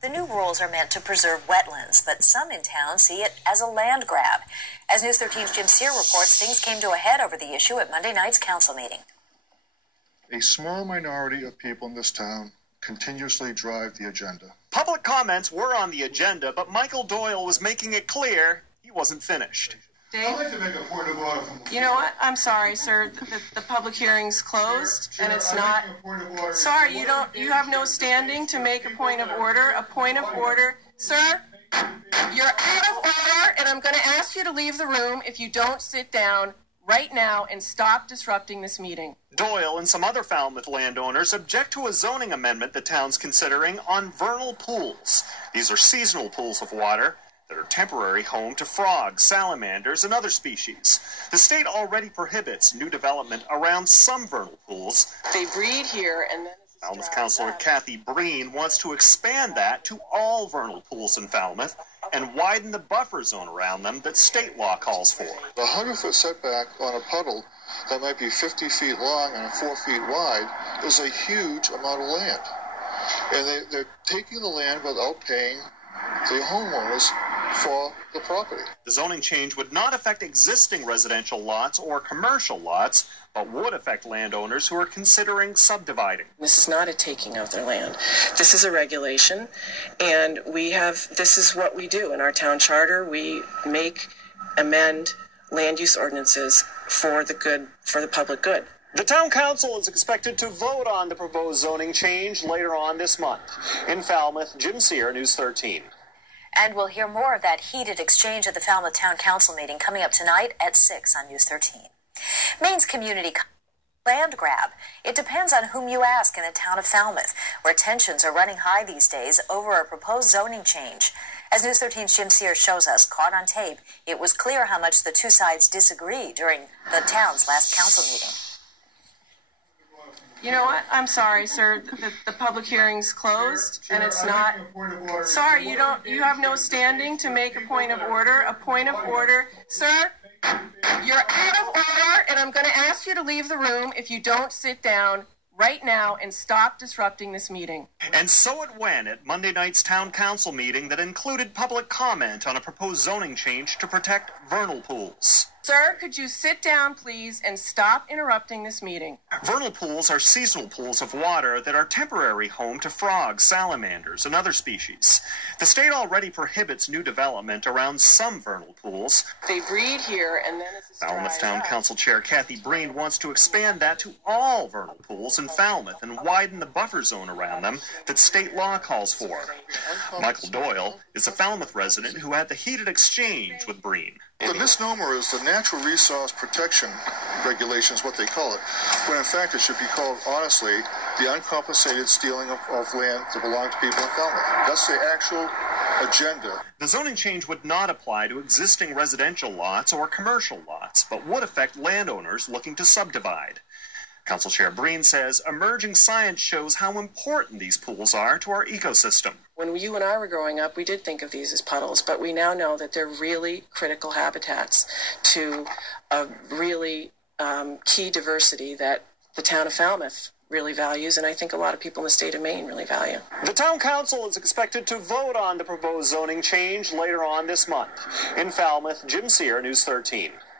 The new rules are meant to preserve wetlands, but some in town see it as a land grab. As News 13's Jim Sear reports, things came to a head over the issue at Monday night's council meeting. A small minority of people in this town continuously drive the agenda. Public comments were on the agenda, but Michael Doyle was making it clear he wasn't finished. Dave? I'd like to make a point of order. You know what? I'm sorry, sir. The public hearing's closed, and it's not. Sorry, you have no standing to make a point of order. A point of order, sir. You're out of order, and I'm going to ask you to leave the room if you don't sit down right now and stop disrupting this meeting. Doyle and some other Falmouth landowners object to a zoning amendment the town's considering on vernal pools. These are seasonal pools of water that are temporary home to frogs, salamanders, and other species. The state already prohibits new development around some vernal pools. They breed here, and then Falmouth Councillor Kathy Breen wants to expand that to all vernal pools in Falmouth and widen the buffer zone around them that state law calls for. The 100-foot setback on a puddle that might be 50 feet long and 4 feet wide is a huge amount of land. And they're taking the land without paying the homeowners for the property. The zoning change would not affect existing residential lots or commercial lots, but would affect landowners who are considering subdividing. This is not a taking of their land. This is a regulation, and this is what we do in our town charter. We amend land use ordinances for the public good. The town council is expected to vote on the proposed zoning change later on this month. In Falmouth, Jim Sear, News 13. And we'll hear more of that heated exchange at the Falmouth Town Council meeting coming up tonight at 6 on News 13. Maine's community land grab. It depends on whom you ask in the town of Falmouth, where tensions are running high these days over a proposed zoning change. As News 13's Jim Sears shows us, caught on tape, it was clear how much the two sides disagreed during the town's last council meeting. You know what? I'm sorry, sir. The public hearing's closed, and it's not. Sorry, you have no standing to make a point of order. A point of order, sir. You're out of order, and I'm going to ask you to leave the room if you don't sit down right now and stop disrupting this meeting. And so it went at Monday night's town council meeting that included public comment on a proposed zoning change to protect vernal pools. Sir, could you sit down, please, and stop interrupting this meeting? Vernal pools are seasonal pools of water that are temporary home to frogs, salamanders, and other species. The state already prohibits new development around some vernal pools. They breed here, and then it's Falmouth Town Council Chair Kathy Breen wants to expand that to all vernal pools in Falmouth and widen the buffer zone around them that state law calls for. Michael Doyle is a Falmouth resident who had the heated exchange with Breen. The misnomer is the natural resource protection regulation is what they call it, when in fact it should be called, honestly, the uncompensated stealing of land that belong to people in Falmouth. That's the actual agenda. The zoning change would not apply to existing residential lots or commercial lots, but would affect landowners looking to subdivide. Council Chair Breen says emerging science shows how important these pools are to our ecosystem. When you and I were growing up, we did think of these as puddles, but we now know that they're really critical habitats to a really key diversity that the town of Falmouth really values, and I think a lot of people in the state of Maine really value. The town council is expected to vote on the proposed zoning change later on this month. In Falmouth, Jim Sear, News 13.